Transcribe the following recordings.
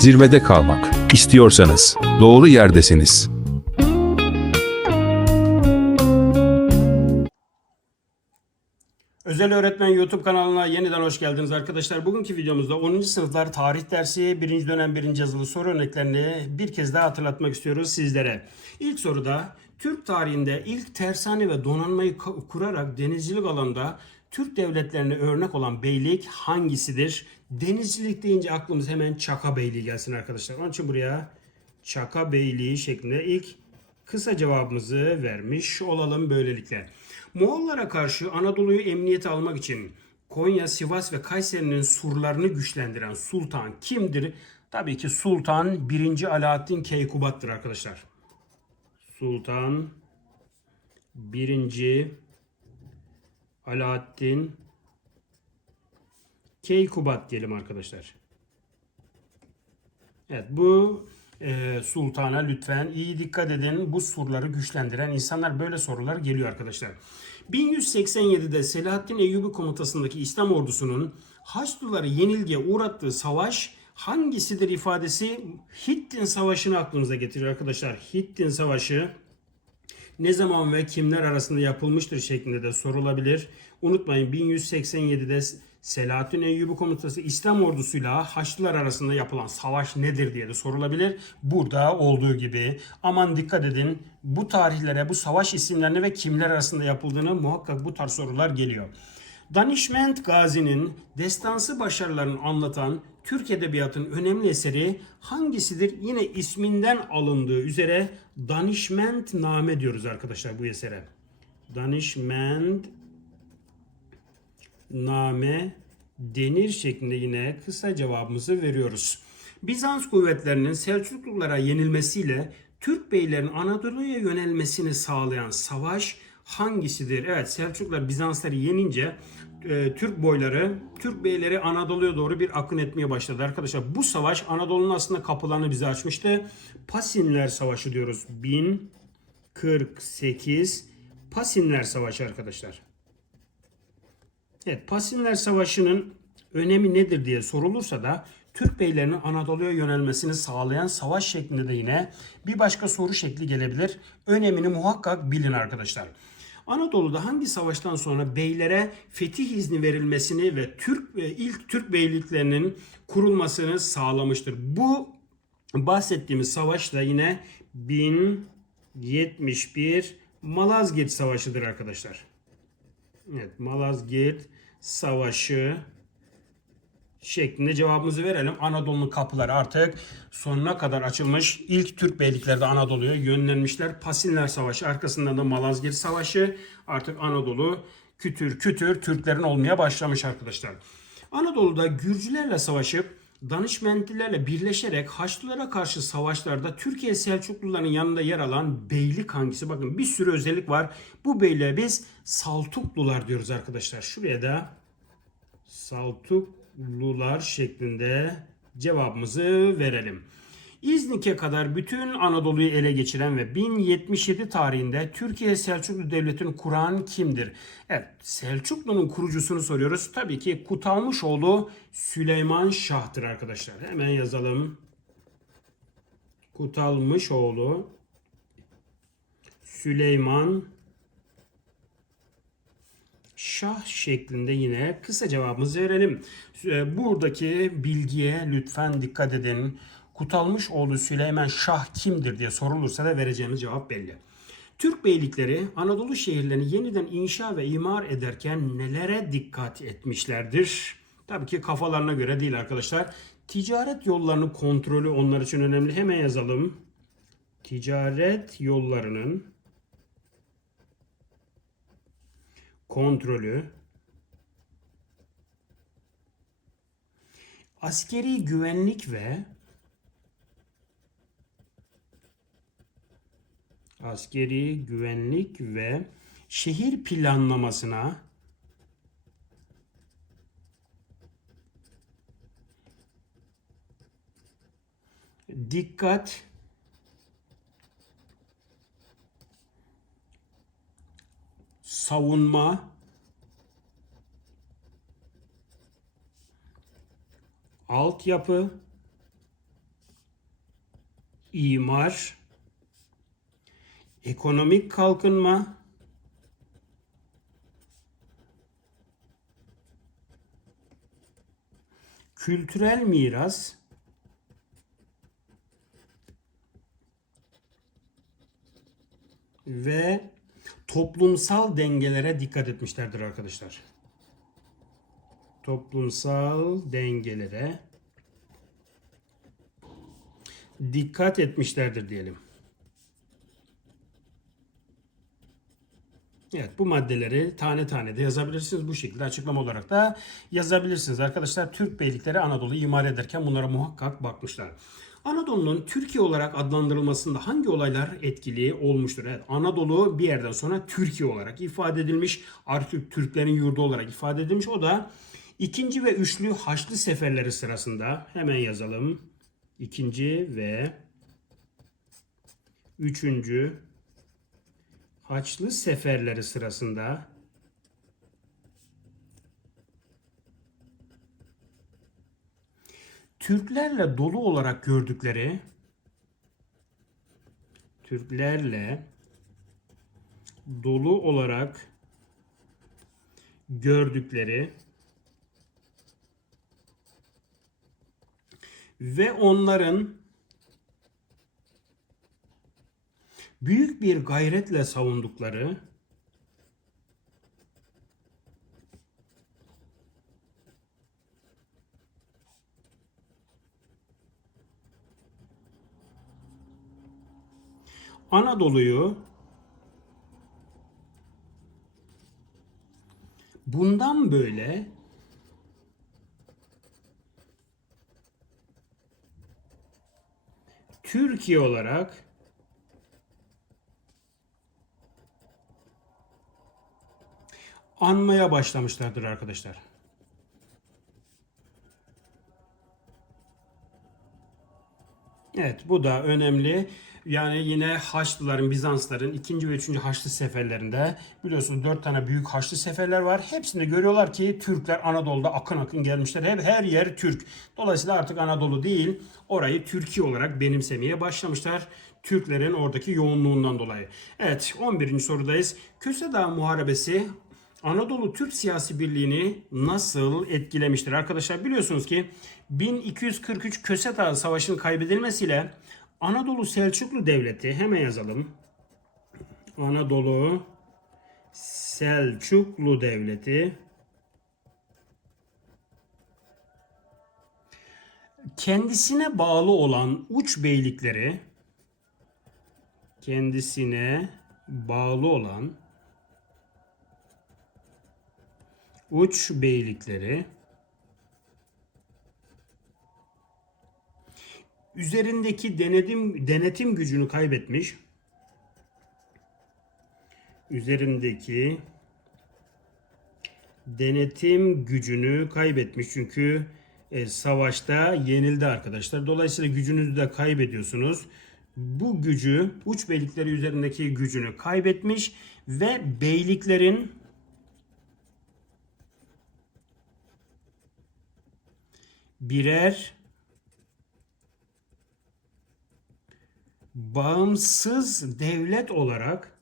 Zirvede kalmak istiyorsanız doğru yerdesiniz. Özel Öğretmen YouTube kanalına yeniden hoş geldiniz arkadaşlar. Bugünkü videomuzda 10. sınıflar tarih dersi 1. dönem 1. yazılı soru örneklerini bir kez daha hatırlatmak istiyoruz sizlere. İlk soruda Türk tarihinde ilk tersane ve donanmayı kurarak denizcilik alanında Türk devletlerine örnek olan beylik hangisidir? Denizcilik deyince aklımız hemen Çaka Beyliği gelsin arkadaşlar. Onun için buraya Çaka Beyliği şeklinde ilk kısa cevabımızı vermiş olalım böylelikle. Moğollara karşı Anadolu'yu emniyete almak için Konya, Sivas ve Kayseri'nin surlarını güçlendiren sultan kimdir? Tabii ki Sultan 1. Alaaddin Keykubat'tır arkadaşlar. Sultan 1. Alaaddin Keykubat diyelim arkadaşlar. Evet bu e, sultana lütfen iyi dikkat edin. Bu surları güçlendiren insanlar böyle sorular geliyor arkadaşlar. 1187'de Selahaddin Eyyubi komutasındaki İslam ordusunun Haçlıları yenilgiye uğrattığı savaş hangisidir ifadesi Hittin Savaşı'nı aklımıza getiriyor arkadaşlar. Hittin Savaşı ne zaman ve kimler arasında yapılmıştır şeklinde de sorulabilir. Unutmayın 1187'de Selahattin Eyyubi komutası İslam ordusuyla Haçlılar arasında yapılan savaş nedir diye de sorulabilir. Burada olduğu gibi aman dikkat edin bu tarihlere, bu savaş isimlerine ve kimler arasında yapıldığını muhakkak bu tarz sorular geliyor. Danişment Gazi'nin destansı başarılarını anlatan Türk Edebiyatı'nın önemli eseri hangisidir? Yine isminden alındığı üzere Danişment Name diyoruz arkadaşlar bu esere. Danişment Name denir şeklinde yine kısa cevabımızı veriyoruz. Bizans kuvvetlerinin Selçuklulara yenilmesiyle Türk beylerin Anadolu'ya yönelmesini sağlayan savaş hangisidir? Evet Selçuklular Bizansları yenince e, Türk boyları, Türk beyleri Anadolu'ya doğru bir akın etmeye başladı arkadaşlar. Bu savaş Anadolu'nun aslında kapılarını bize açmıştı. Pasinler Savaşı diyoruz. 1048 Pasinler Savaşı arkadaşlar. Evet, Pasinler Savaşı'nın önemi nedir diye sorulursa da Türk beylerinin Anadolu'ya yönelmesini sağlayan savaş şeklinde de yine bir başka soru şekli gelebilir. Önemini muhakkak bilin arkadaşlar. Anadolu'da hangi savaştan sonra beylere fetih izni verilmesini ve Türk ilk Türk beyliklerinin kurulmasını sağlamıştır. Bu bahsettiğimiz savaş da yine 1071 Malazgirt Savaşı'dır arkadaşlar. Evet, Malazgirt Savaşı şeklinde cevabımızı verelim. Anadolu'nun kapıları artık sonuna kadar açılmış. İlk Türk beylikleri de Anadolu'ya yönlenmişler. Pasinler Savaşı arkasından da Malazgirt Savaşı. Artık Anadolu kütür kütür Türklerin olmaya başlamış arkadaşlar. Anadolu'da Gürcülerle savaşıp Danışmentlilerle birleşerek Haçlılara karşı savaşlarda Türkiye Selçukluların yanında yer alan beylik hangisi? Bakın bir sürü özellik var. Bu beylere biz Saltuklular diyoruz arkadaşlar. Şuraya da Saltuklular şeklinde cevabımızı verelim. İznik'e kadar bütün Anadolu'yu ele geçiren ve 1077 tarihinde Türkiye Selçuklu Devleti'ni kuran kimdir? Evet, Selçuklu'nun kurucusunu soruyoruz. Tabii ki Kutalmışoğlu Süleyman Şah'tır arkadaşlar. Hemen yazalım. Kutalmışoğlu Süleyman Şah şeklinde yine kısa cevabımızı verelim. Ee, Buradaki bilgiye lütfen dikkat edin. Kutalmışoğlu Süleyman Şah kimdir diye sorulursa da vereceğimiz cevap belli. Türk beylikleri Anadolu şehirlerini yeniden inşa ve imar ederken nelere dikkat etmişlerdir? Tabii ki kafalarına göre değil arkadaşlar. Ticaret yollarının kontrolü onlar için önemli. Hemen yazalım. Ticaret yollarının kontrolü, askeri güvenlik ve askeri güvenlik ve şehir planlamasına dikkat savunma altyapı imar, ekonomik kalkınma, kültürel miras, ve toplumsal dengelere dikkat etmişlerdir arkadaşlar. Toplumsal dengelere dikkat etmişlerdir diyelim. Evet bu maddeleri tane tane de yazabilirsiniz. Bu şekilde açıklama olarak da yazabilirsiniz. Arkadaşlar Türk beylikleri Anadolu'yu imar ederken bunlara muhakkak bakmışlar. Anadolu'nun Türkiye olarak adlandırılmasında hangi olaylar etkili olmuştur? Evet, Anadolu bir yerden sonra Türkiye olarak ifade edilmiş. Artık Türklerin yurdu olarak ifade edilmiş. O da ikinci ve üçlü Haçlı seferleri sırasında hemen yazalım. İkinci ve üçüncü Haçlı seferleri sırasında Türklerle dolu olarak gördükleri Türklerle dolu olarak gördükleri ve onların büyük bir gayretle savundukları Anadolu'yu bundan böyle Türkiye olarak anmaya başlamışlardır arkadaşlar. Evet bu da önemli. Yani yine Haçlıların, Bizansların ikinci ve üçüncü Haçlı seferlerinde biliyorsunuz dört tane büyük Haçlı seferler var. Hepsinde görüyorlar ki Türkler Anadolu'da akın akın gelmişler. Hep her yer Türk. Dolayısıyla artık Anadolu değil orayı Türkiye olarak benimsemeye başlamışlar. Türklerin oradaki yoğunluğundan dolayı. Evet 11. sorudayız. Köse Dağı Muharebesi Anadolu Türk siyasi birliğini nasıl etkilemiştir? Arkadaşlar biliyorsunuz ki 1243 Köse Dağı Savaşı'nın kaybedilmesiyle Anadolu Selçuklu Devleti hemen yazalım. Anadolu Selçuklu Devleti kendisine bağlı olan uç beylikleri kendisine bağlı olan uç beylikleri üzerindeki denetim denetim gücünü kaybetmiş. Üzerindeki denetim gücünü kaybetmiş çünkü e, savaşta yenildi arkadaşlar. Dolayısıyla gücünüzü de kaybediyorsunuz. Bu gücü uç beylikleri üzerindeki gücünü kaybetmiş ve beyliklerin birer bağımsız devlet olarak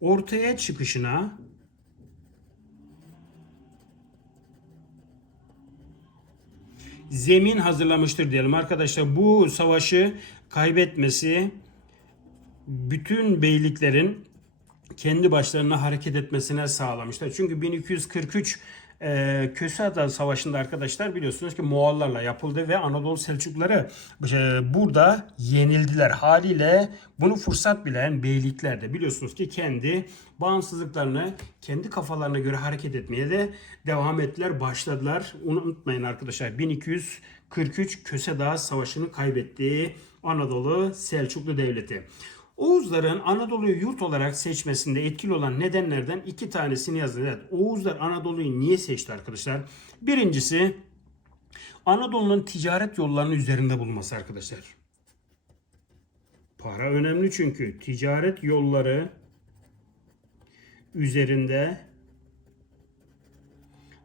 ortaya çıkışına zemin hazırlamıştır diyelim arkadaşlar. Bu savaşı kaybetmesi bütün beyliklerin kendi başlarına hareket etmesine sağlamışlar. Çünkü 1243 e, Köseada Savaşı'nda arkadaşlar biliyorsunuz ki Moğollarla yapıldı ve Anadolu Selçukluları e, burada yenildiler. Haliyle bunu fırsat bilen beylikler de biliyorsunuz ki kendi bağımsızlıklarını kendi kafalarına göre hareket etmeye de devam ettiler, başladılar. Unutmayın arkadaşlar 1243 Köse Savaşı'nı kaybettiği Anadolu Selçuklu Devleti. Oğuzların Anadolu'yu yurt olarak seçmesinde etkili olan nedenlerden iki tanesini yazın. Evet, Oğuzlar Anadolu'yu niye seçti arkadaşlar? Birincisi Anadolu'nun ticaret yollarının üzerinde bulunması arkadaşlar. Para önemli çünkü ticaret yolları üzerinde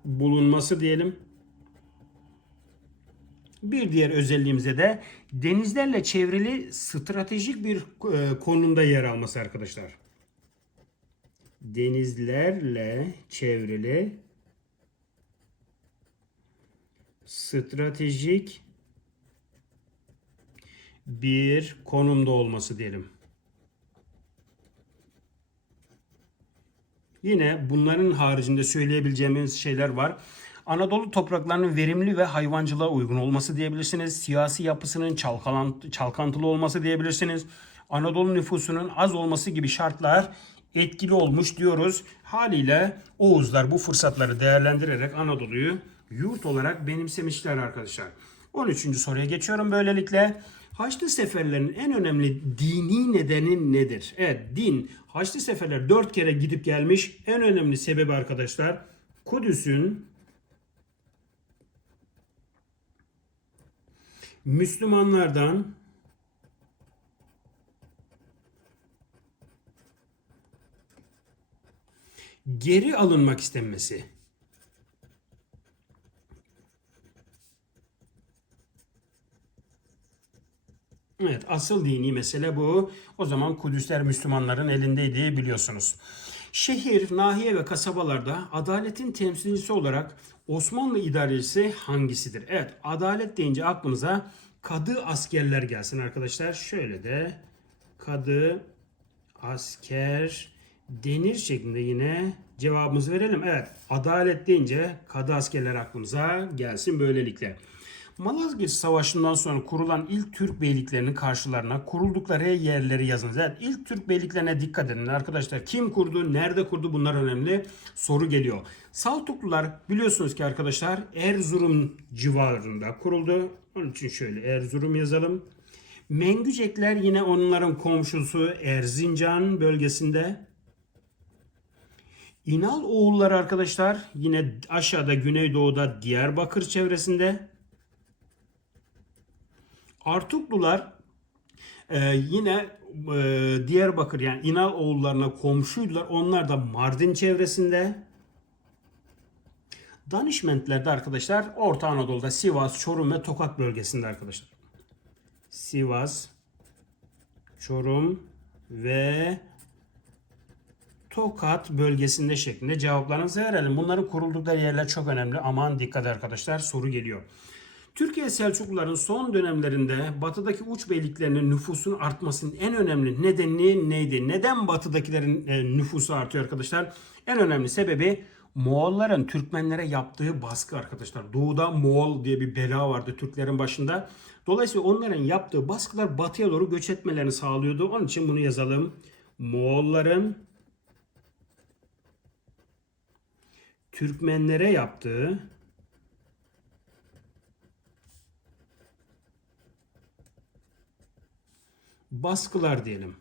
bulunması diyelim. Bir diğer özelliğimize de denizlerle çevrili stratejik bir e, konumda yer alması arkadaşlar. Denizlerle çevrili stratejik bir konumda olması diyelim. Yine bunların haricinde söyleyebileceğimiz şeyler var. Anadolu topraklarının verimli ve hayvancılığa uygun olması diyebilirsiniz. Siyasi yapısının çalkalan- çalkantılı olması diyebilirsiniz. Anadolu nüfusunun az olması gibi şartlar etkili olmuş diyoruz. Haliyle Oğuzlar bu fırsatları değerlendirerek Anadolu'yu yurt olarak benimsemişler arkadaşlar. 13. soruya geçiyorum böylelikle. Haçlı seferlerin en önemli dini nedeni nedir? Evet din. Haçlı seferler 4 kere gidip gelmiş. En önemli sebebi arkadaşlar Kudüs'ün Müslümanlardan geri alınmak istenmesi. Evet asıl dini mesele bu. O zaman Kudüsler Müslümanların elindeydi biliyorsunuz. Şehir, nahiye ve kasabalarda adaletin temsilcisi olarak Osmanlı idarecisi hangisidir? Evet adalet deyince aklımıza kadı askerler gelsin arkadaşlar. Şöyle de kadı asker denir şeklinde yine cevabımızı verelim. Evet adalet deyince kadı askerler aklımıza gelsin böylelikle. Malazgirt Savaşı'ndan sonra kurulan ilk Türk beyliklerinin karşılarına kuruldukları yerleri yazınız. Evet ilk Türk beyliklerine dikkat edin arkadaşlar. Kim kurdu, nerede kurdu bunlar önemli soru geliyor. Saltuklular biliyorsunuz ki arkadaşlar Erzurum civarında kuruldu. Onun için şöyle Erzurum yazalım. Mengücekler yine onların komşusu Erzincan bölgesinde. İnal oğulları arkadaşlar yine aşağıda güneydoğuda Diyarbakır çevresinde. Artuklular e, yine e, Diyarbakır yani İnal oğullarına komşuydular. Onlar da Mardin çevresinde. Danişmentler de arkadaşlar Orta Anadolu'da Sivas, Çorum ve Tokat bölgesinde arkadaşlar. Sivas, Çorum ve Tokat bölgesinde şeklinde cevaplarınızı verelim. Bunların kuruldukları yerler çok önemli. Aman dikkat arkadaşlar soru geliyor. Türkiye Selçukluların son dönemlerinde batıdaki uç beyliklerinin nüfusun artmasının en önemli nedeni neydi? Neden batıdakilerin e, nüfusu artıyor arkadaşlar? En önemli sebebi Moğolların Türkmenlere yaptığı baskı arkadaşlar. Doğuda Moğol diye bir bela vardı Türklerin başında. Dolayısıyla onların yaptığı baskılar batıya doğru göç etmelerini sağlıyordu. Onun için bunu yazalım. Moğolların Türkmenlere yaptığı baskılar diyelim.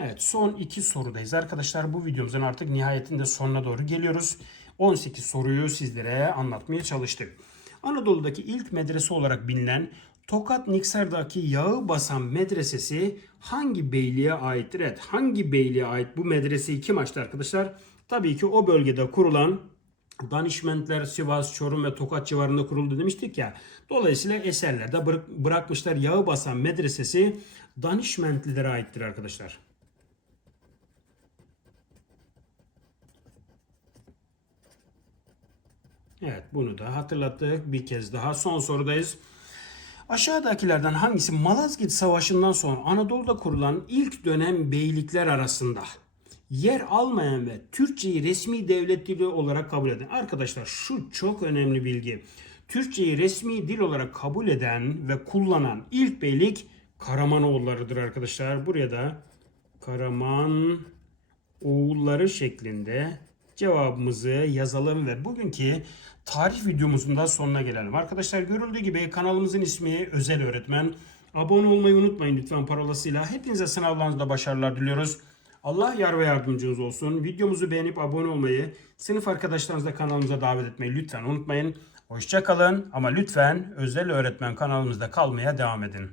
Evet son iki sorudayız arkadaşlar. Bu videomuzun artık nihayetinde sonuna doğru geliyoruz. 18 soruyu sizlere anlatmaya çalıştık. Anadolu'daki ilk medrese olarak bilinen Tokat Niksar'daki yağı basan medresesi hangi beyliğe aittir? Evet hangi beyliğe ait bu medreseyi kim açtı arkadaşlar? Tabii ki o bölgede kurulan Danişmentler Sivas, Çorum ve Tokat civarında kuruldu demiştik ya. Dolayısıyla eserlerde bırak, bırakmışlar yağı basan medresesi Danişmentlilere aittir arkadaşlar. Evet bunu da hatırlattık. Bir kez daha son sorudayız. Aşağıdakilerden hangisi Malazgirt Savaşı'ndan sonra Anadolu'da kurulan ilk dönem beylikler arasında yer almayan ve Türkçeyi resmi devlet dili olarak kabul eden? Arkadaşlar şu çok önemli bilgi. Türkçeyi resmi dil olarak kabul eden ve kullanan ilk beylik Karamanoğulları'dır arkadaşlar. Buraya da Karaman oğulları şeklinde cevabımızı yazalım ve bugünkü tarih videomuzun da sonuna gelelim. Arkadaşlar görüldüğü gibi kanalımızın ismi Özel Öğretmen. Abone olmayı unutmayın lütfen parolasıyla. Hepinize sınavlarınızda başarılar diliyoruz. Allah yar ve yardımcınız olsun. Videomuzu beğenip abone olmayı, sınıf arkadaşlarınızla kanalımıza davet etmeyi lütfen unutmayın. Hoşçakalın ama lütfen Özel Öğretmen kanalımızda kalmaya devam edin.